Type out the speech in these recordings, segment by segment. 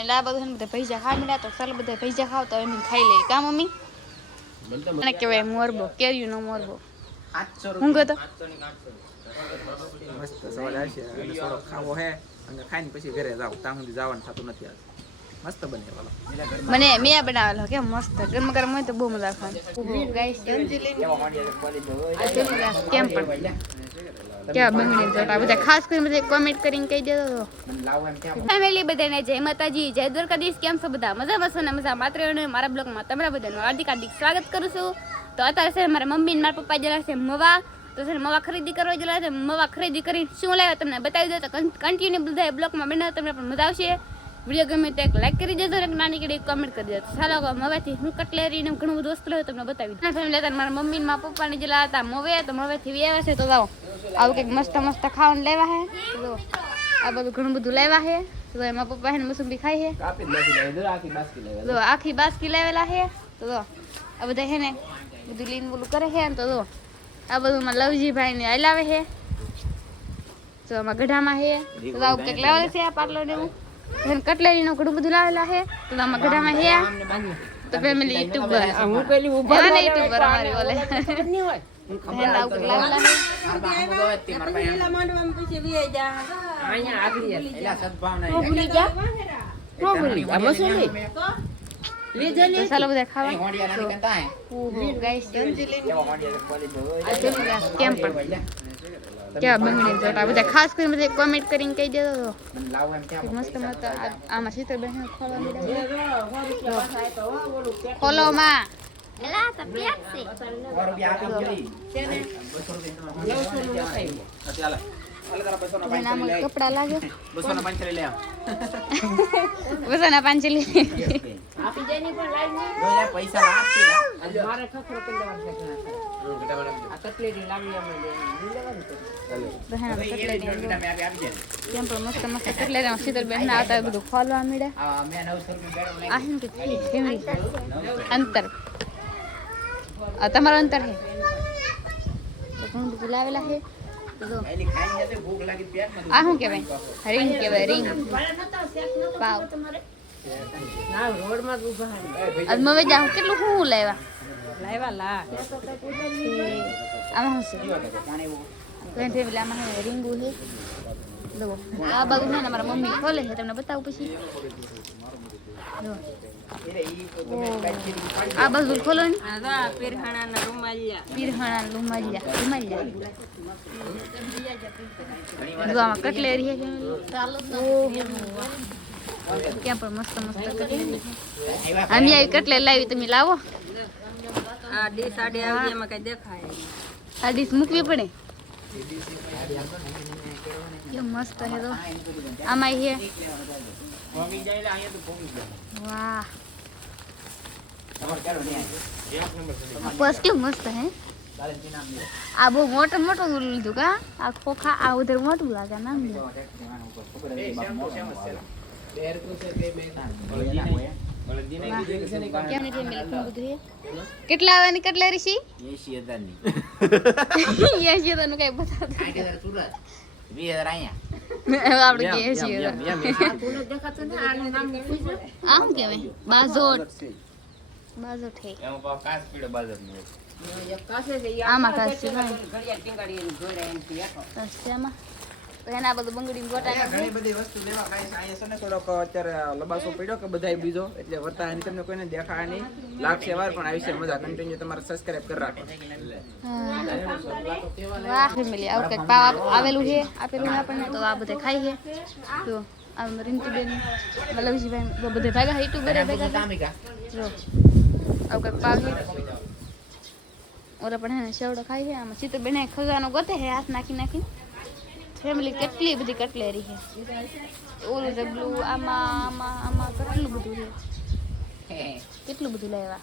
Family આ બધું બધા પૈસા ખાવા મળ્યા તો ચાલો બધા પૈસા ખાવ તો એમ ખાઈ લઈએ કા મમ્મી મને કહેવાય મોરબો કેરીનો મોરબો હું કહો તો મસ્ત સવાલ આવશે અને થોડો ખાવો હે અને ખાઈને પછી ઘરે જાવ ત્યાં સુધી જવાનું થતું નથી આજ મસ્ત બને વાલો મને મેં બનાવેલો કેમ મસ્ત ગરમ ગરમ હોય તો બહુ મજા ખાવાની ગાઈસ કેમ પણ કેવા બંગડી જોટા બધા ખાસ કરીને બધા કોમેન્ટ કરીને કહી દેજો ફેમિલી બધાને જય માતાજી જય દ્વારકાધીશ કેમ છો બધા મજામાં છો ને મજા માત્ર મારા બ્લોગમાં તમારા બધાનું હાર્દિક સ્વાગત કરું છું તો અત્યારે છે મારા મમ્મી ને મારા પપ્પા જલા છે મવા તો છે મવા ખરીદી કરવા જલા છે મવા ખરીદી કરી શું લાવ્યા તમને બતાવી દો તો કન્ટિન્યુ બધા બ્લોગમાં બનાવો તમને પણ મજા આવશે વિડીયો ગમે તો એક લાઈક કરી દેજો અને નાની કડી કમેન્ટ કરી દેજો ચાલો મવેથી હું કટલેરી ને ઘણું બધું વસ્તુ લાવ્યો તમને બતાવી દઉં ફેમિલી હતા મારા મમ્મી મારા પપ્પાને જલા હતા મવે તો મવેથી આવ્યા છે તો જાઓ આવું કંઈક મસ્ત મસ્ત ખાવાનું લેવા હે તો આ બધું ઘણું બધું લેવા હે તો એમાં પપ્પા એને મોસંબી ખાઈ હે તો આખી બાસ્કી લેવેલા હે તો આ બધા હે ને બધું લીન બોલું કરે હે તો આ બધું માં લવજીભાઈ ને હલાવે હે તો આમાં ગઢામાં હે તો આવું કંઈક લેવા છે આ પાટલો ને એવું કટલેરી નું ઘણું બધું લાવેલા હે તો આમાં ગઢામાં હે તો ફેમિલી યુટ્યુબર હું પેલી ઉભા ને યુટ્યુબર અમારી બોલે ચાલો બધા ખાવા કેમ પણ કેવા બંગડી જોટા બધા ખાસ કરીને બધા કોમેન્ટ કરીને કહી દેજો મસ્ત મસ્ત આમાં શીતળ બહેન ખોલો માં કપડા લાગે 205 કેમ પણ મસ્ત મસ્ત કટલેરી શીતળ બહેન આવતા બધું ખોલવા મળ્યા અંતર તમારો અંતર હે ઘણું બધું લાવેલા હે આ શું કહેવાય રીંગ કહેવાય રીંગ પાવ મમ્મી જાઉં કેટલું શું લાવ્યા આમાં શું છે આમાં રીંગું છે આ બાજુ છે ને મારા મમ્મી ખોલે છે તમને બતાવું પછી આ બાજુ ખોલો ને પીરહાણા રૂમાલિયા કટલેરી છે ક્યાં પણ મસ્ત મસ્ત કટલેરી અમે આવી કટલેરી લાવી તમે લાવો આ ડીશ આડે આવી એમાં કઈ દેખાય આ ડીશ મૂકવી પડે કેમ મસ્ત હે તો આમાં હે વાહ બસ કેવું મસ્ત હે આ બહુ મોટું મોટું લીધું કા આ ખોખા આ ઉધર મોટું લાગે નામ કેટલા આવવાની કટલેરી છે 80,000 નું કઈ બતાવતા આપડે આમ કેવાય બાજોટ હે આમાં કાસ છે એના બધું બંગડી ગોટા ઘણી બધી વસ્તુ લેવા ગાઈસ આયા છે ને થોડોક અત્યારે લબાસો પડ્યો કે બધાય બીજો એટલે વર્તા એની તમને કોઈને દેખાય નહીં લાગશે વાર પણ આવી છે મજા કન્ટિન્યુ તમારે સબસ્ક્રાઇબ કરી રાખો વાહ ફેમિલી આવું કંઈક પાવ આવેલું છે આપેલું છે આપણને તો આ બધા ખાઈ છે તો આ રીંતુબેન લવજીભાઈ બધે ભાગા યુટ્યુબર ભાગા જો આવું કંઈક પાવ છે ઓરા પણ હે સેવડો ખાઈ છે આમાં સીતબેન ખજાનો ગોતે છે હાથ નાખી નાખી ફેમિલી કેટલી બધી કટલેરી છે ઓલું જબલું આમાં આમાં આમાં કેટલું બધું છે કેટલું બધું લાવ્યા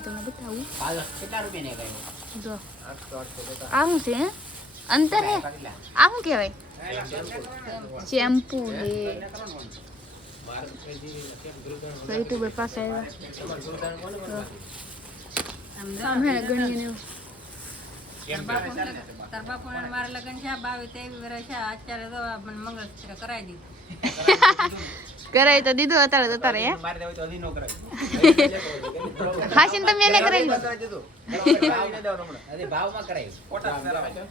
તમને બતાવું જો આ શું છે અંતર હે આ શું કહેવાય શેમ્પુ હે યુટ્યુબર પાસે આવ્યા ગણીએ તાર બાપુ મારા લગ્ન છે 22-23 વર્ષ છે અત્યારે તો મને મંગળસૂત્ર કરાવી દીધું કરાય તો દીધું અત્યારે હે મારે દેવું તો હજી નો કરાય હાશીન તમે એને કરાવી દો હજી ભાવમાં કરાય કોટા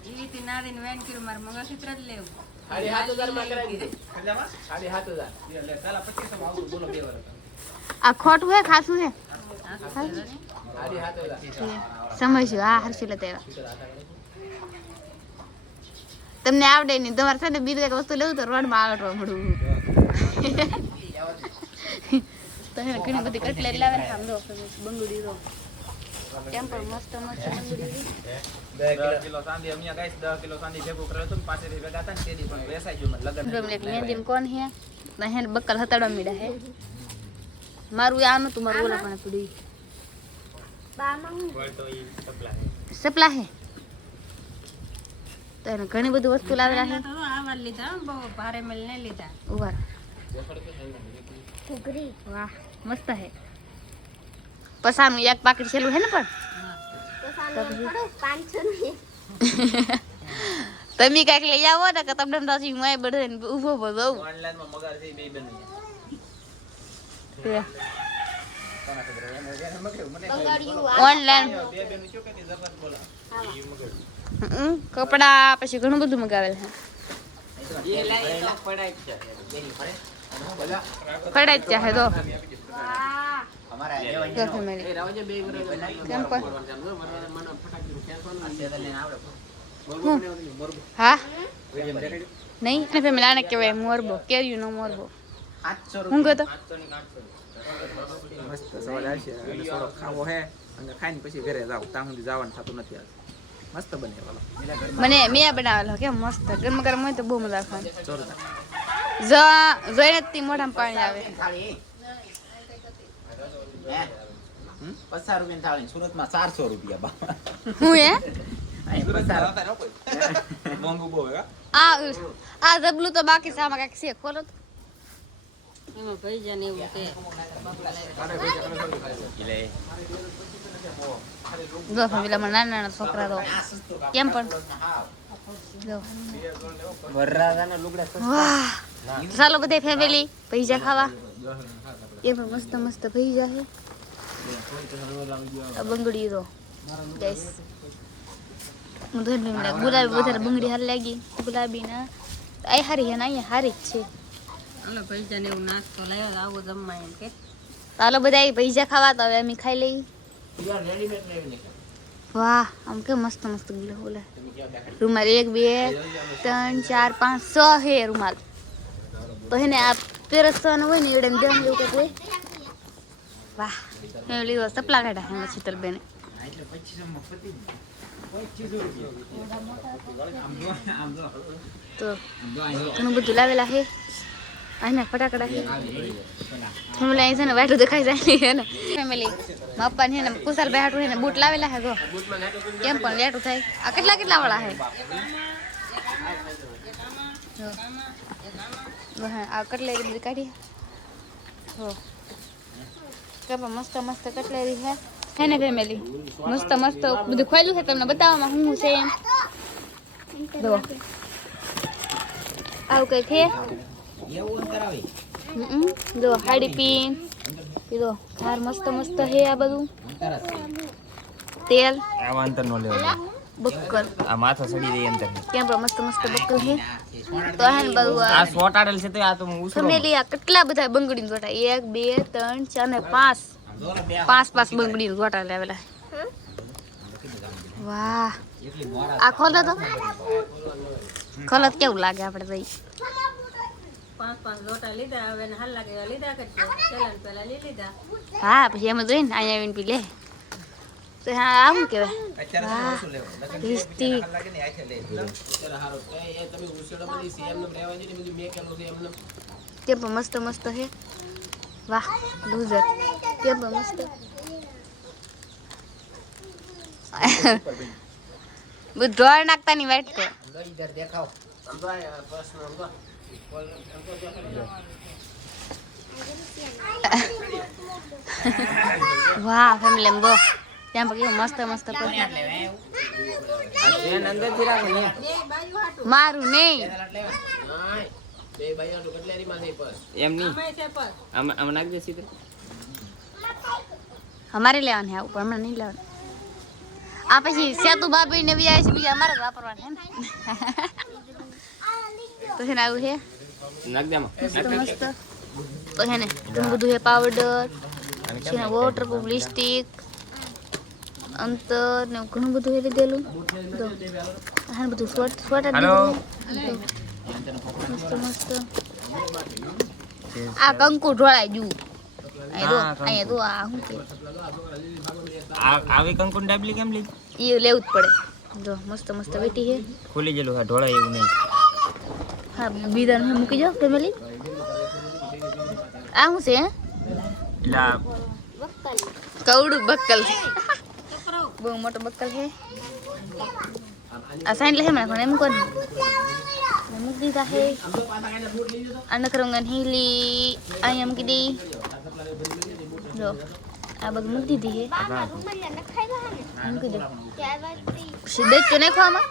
જીવીતી નાદીન વેન કર્યું માર મગા ચિત્ર જ લેવું 7,500 માં કરાવી દીધી કેટલામાં 7,500 લે ચાલા 2500 માં આવું બોલો બે વાર આ ખોટું હે ખાસું હે 7,500 સમજ્યું હા હર્ષી લેતા તમને આવડે નહીં તમારે છે ને બીજું એક વસ્તુ લેવું તો રોડમાં આવડવા મળવું તો હે ઘણી બધી કટલેટ લાવે ને આમ જો બંગડી રો કેમ પણ મસ્ત મસ્ત બંગડી 10 કિલો ચાંદી અમિયા ગાઈસ 10 કિલો ચાંદી ભેગું કરેલું હતું પાસેથી ભેગા હતા ને તેદી પણ વેસાઈ ગયું મને લગન એક મેંદીમ કોણ હે ના હે બક્કલ હતાડવા મીડા હે મારું આ નતું મારું ઓલા પણ પડી સપલા હે તો એને ઘણી બધી વસ્તુ લાવેલા હે તો આવા લીધા બહુ ભારે મેલ ને લીધા ઉભા ઘૂઘરી વાહ મસ્ત હે પસાનું એક પાકીટ છેલું હે ને પણ તમે કઈક લઈ આવો ને કે તમને પછી હું બધે ઉભો બધો ઓનલાઈન માં મગાર છે બે બની ઓનલાઈન બે બેનું શું કહેતી જબરદસ્ત બોલા કપડા પછી ઘણું બધું મગાવેલ હે એ લાઈ તો પડાય છે બેની પડે બોલા પડાય જ ચાહે તો અમારા તો family. એ રાવજે બે મિનિટ કેમ પણ મને ફટાકી ખેલવાનું આ સેદલ લઈને આવડે હા નહીં ને ફેમિલી આને કહેવાય મોરબો કેરીનો મોરબો 800 હું કહેતો મસ્ત સવાલ આવશે અને થોડો ખાવો હે અને ખાઈને પછી ઘરે જાવ ત્યાં સુધી જવાનું થતું નથી આજ મસ્ત બને વાલો મને મેં બનાવેલો કેમ મસ્ત ગરમ ગરમ હોય તો બહુ મજા ખાવાની જોરદાર જોઈને જ તી મોઢામાં પાણી આવે થાળી 50 રૂપિયા થાળી સુરતમાં 400 રૂપિયા બાપા હું હે મોંઘું બહુ હે આ જબલું તો બાકી સામા કાંઈક છે ખોલો તો એમાં ભૈજા ને એવું કે જો ફેમિલીમાં નાના નાના છોકરા તો કેમ પણ જો વરરાજાના લુગડા વાહ ચાલો બધે ફેમિલી પૈસા ખાવા એ પણ મસ્ત મસ્ત પૈસા છે આ બંગડી તો ગાઈસ હું તો ગુલાબી વધારે બંગડી હાર લાગી ગુલાબી ના આ હારી હે ને અહીંયા હારી જ છે હાલો ભૈજા ને એવું નાસ્તો લાવ્યો આવો જમવા એમ કે ચાલો બધા પૈસા ખાવા તો હવે અમે ખાઈ લઈ વાહ આમ કે મસ્ત મસ્ત બોલે રૂમાલ 1 2 3 4 5 6 હે રૂમાલ તો હે ને આ પેરસવાનો હોય ને એવડે દેવાનું એવું કંઈક હોય વાહ મેં લીધો સપલા કાઢ્યા હે શીતલબેને તો ઘણું બધું લાવેલા હે આના ફટાકડા છે ફેમિલી અહીં છે ને વાટું દેખાઈ જાય છે ને ફેમિલી પપ્પા ને કુશાલભાઈ હાટું ને બૂટ લાવેલા હે જો કેમ પણ લેટું થાય આ કેટલા વાળા હે આ કટલેરી બધી કાઢી હો કે પણ મસ્ત મસ્ત કટલેરી હે ને ફેમિલી મસ્ત મસ્ત બધું ખોલ્યું છે તમને બતાવવામાં શું છે એમ જો આવું કઈ છે એવું અંતર આવી જો હાડી પિન જો હાર મસ્ત મસ્ત હે આ બધું તેલ આવા અંતર નો લેવો બક્કર આ માથા સડી દે અંતર કેમ પણ મસ્ત મસ્ત બક્કર હે તો હે ને બધું આ સોટાડેલ છે તો આ તો હું ઉસરો ફેમિલી આ કેટલા બધા બંગડી જોટા 1 2 3 4 ને 5 બંગડી જોટા લેવેલા વાહ આ ખોલો તો ખોલત કેવું લાગે આપણે ભાઈ 5 લોટા લીધા હવે ને હાલ લાગે લીધા કે પેલા લીધા હા પછી એમ જોઈને અહીંયા આવીને પી લે તો હા આવું કેવાય અત્યારે શું લેવો લિસ્ટી લાગે ને આખે લે અત્યારે હારો એ તમે ઉસેડો બની સીએમ ને લેવા જઈને બધું મે કેલું છે એમને કેમ પણ મસ્ત મસ્ત હે વાહ લૂઝર કેમ પણ મસ્ત બધું ડ્રોર નાખતાની વાટ તો ઇધર દેખાઓ સમજો આ પ્રશ્ન સમજો વાહ ફેમિલી એમ ગો ત્યાં પર કેવું મસ્ત મસ્ત પર આ ટ્રેન અંદર થી રાખો ને મારું નહીં એમ નહીં આમાંય છે પર આમાં નાખી દે સીધે અમારે લેવાનું હે આવું પણ હમણાં નહીં લેવાનું આ પછી સેતુ બાબી ને બીજા છે બીજા અમારે જ વાપરવાના હે ને તો છે ને આવું છે નાખ દે આમાં મસ્ત મસ્ત તો છે ને ઘણું બધું છે પાવડર છે ને વોટરપ્રૂફ લિપસ્ટિક અંતર ને ઘણું બધું એ લીધેલું તો આ બધું સ્વેટર લીધેલું મસ્ત મસ્ત આ કંકુ ઢોળાય જુ અહીંયા તો આ શું કે આવી કંકુન ડાબલી કેમ લીધી એ લેવું જ પડે જો મસ્ત મસ્ત બેટી છે ખુલી ગયેલું હા ઢોળાય એવું નહીં હા બીજા મૂકી જાઓ ફેમિલી આ શું છે હે એટલે કવડું બક્કલ છે બહુ મોટો બક્કલ છે આ સાઈન લે મને પણ એમ કોણ મૂકી દીધા છે આ નખરંગન હીલી અહીંયા મૂકી દી જો આ બધું મૂકી દીધી છે મૂકી દો સીધે જ નાખો આમાં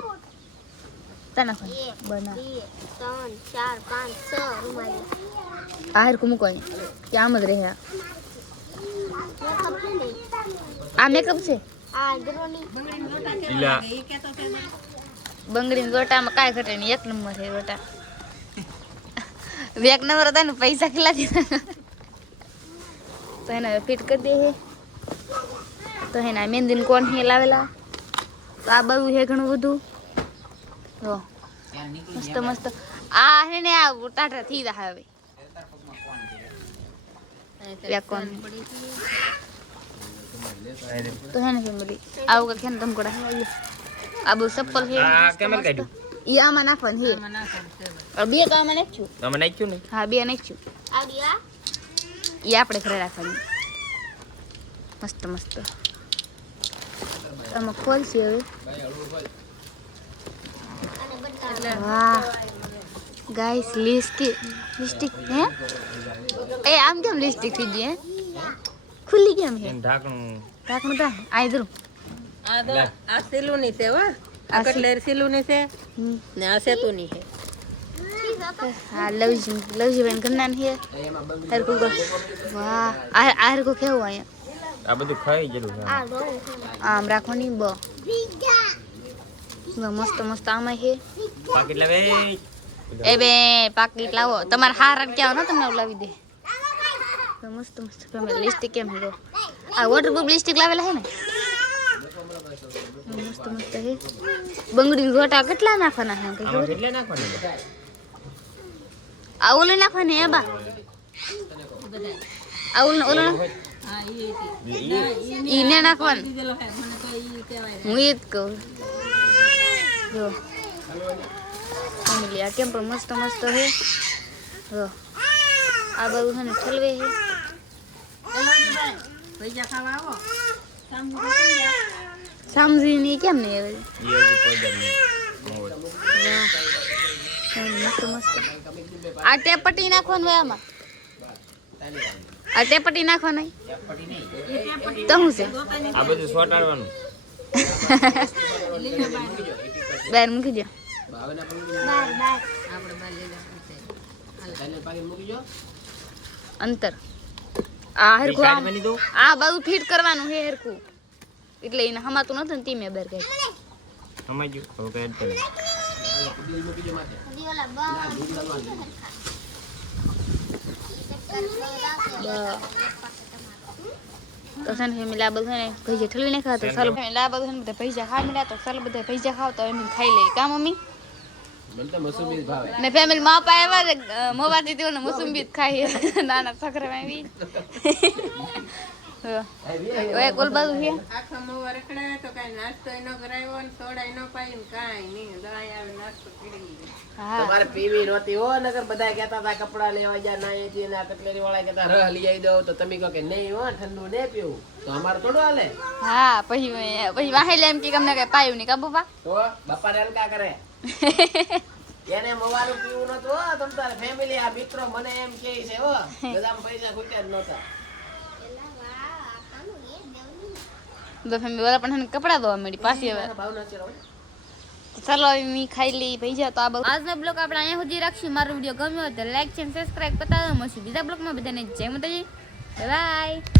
તા નાખો બના 3 4 5 6 આ હરકું મૂકો અહીંયા કે આમ જ રહે આ મેકઅપ છે બંગડીના ગોટામાં કાંઈ ઘટે નહીં 1 નંબર છે ગોટા 2 નંબર હતા ને પૈસા કેટલા દીધા તો એને ફિટ કરી દે છે તો એના મહેંદીનું કોણ હે લાવેલા તો આ બધું છે ઘણું બધું જો મસ્ત મસ્ત આ હે ને આ ટાટા થઈ જાય હવે કોણ તો હે ને ફેમિલી આવું કે તમ કોડા હે આ બહુ સપ્પલ છે આ કેમેરા કાઢ્યું ઈ આમાં નાખવાનું છે બે તો આમાં નાખ્યું આમાં નાખ્યું નહીં હા બે નાખ્યું ઈ આપણે ઘરે રાખવાનું મસ્ત મસ્ત આમાં ખોલશે હવે વાહ ગાઈસ લિપસ્ટિક હે એ આમ કેમ લિપસ્ટિક થઈ ગઈ હે ખુલ્લી કેમ હે ઢાંકણું તા આ ઇધર આ તો આ સિલુની છે વા આ કટલેર સિલુની છે ને આ સેતુની છે હા લવજી બેન ગન્નાન હે હરકુ વાહ આ હરકુ કેવું અહીંયા આ બધું ખાઈ ગયેલું છે આમ રાખવાની બ મસ્ત મસ્ત આમાં છે પાકીટ લાવે એ બે પાકીટ લાવો તમારે હાર ક્યાં ને તમને લાવી દે મસ્ત મસ્ત ફેમિલી લિપસ્ટિક કેમ હે આ વોટરપ્રૂફ લિપસ્ટિક લાવેલા હે ને મસ્ત મસ્ત હે બંગડી ગોટા કેટલા નાખવાના હે કઈ ખબર એટલે નાખવાનું આ ઓલે નાખવાની હે બા આ ઓલે હા ઈ ને નાખવાનું દીધેલો છે મને તો ઈ કહેવાય હું એ જ કહું જો ફેમિલી આ કેમ પણ મસ્ત મસ્ત હે જો આ બધું છે ને ઠલવે હે પૈસા ખાવા આવો સમજીને કેમ નહીં આવે એ હજી કોઈ દર નહીં મસ્ત મસ્ત આ ટેપટી નાખવાનું હોય આમાં આ ટેપટી નાખવાનું તો શું છે આ બધું સોટાડવાનું બહાર મૂકી દો અંતર આ હરખું આમ આ બધું ફિટ કરવાનું હે હરખું એટલે એને હમાતું નતું ને તી મેં બહાર કાઢી સમજ્યું હવે કઈ તો છે ને ફેમિલી આ બધું ને પૈસા ઠલવી નાખા તો ચાલો ફેમિલી આ બધું છે ને બધા પૈસા ખાવા મળ્યા તો ચાલો બધા પૈસા ખાવ તો એમ ખાઈ લઈએ કા મમ્મી ને ફેમિલી માં પા એવા મોવા દીધી ને મોસંબી ખાઈ નાના છોકરા આવી એક ઓલ બાજુ છે આખા મોવા રખડે તો કાઈ નાસ્તો એનો કરાવ્યો ને સોડા એનો પાઈ ને કાઈ નહીં દાય આવે નાસ્તો કરી હા તમારે પીવી નહોતી હો નગર બધા કહેતા હતા કપડા લેવા જા ના એથી ને આ કટલેરી વાળા કહેતા રહ લઈ આવી દો તો તમે કહો કે નહીં હો ઠંડુ ને પીવું તો અમારે થોડું હાલે હા પછી વાહેલે એમ કે અમને કઈ પાયું નહીં કા પપ્પા તો બાપા ને હલકા કરે એને મવાનું પીવું નતું હો તમ તારે ફેમિલી આ મિત્રો મને એમ કહે છે હો બધામાં પૈસા ખૂટ્યા જ નહોતા તો ફેમિલી વાળા પણ કપડા ધોવા મળી પાછી હવે ભાવ નથી રહો ચાલો હવે મી ખાઈ લઈ ભૈજા તો આ બધું આજનો બ્લોગ આપણે અહીંયા સુધી રાખશું. મારો વિડીયો ગમ્યો હોય તો લાઈક છે સબસ્ક્રાઇબ કરતા મળશું બીજા બ્લોગમાં. બધાને જય માતાજી, બાય.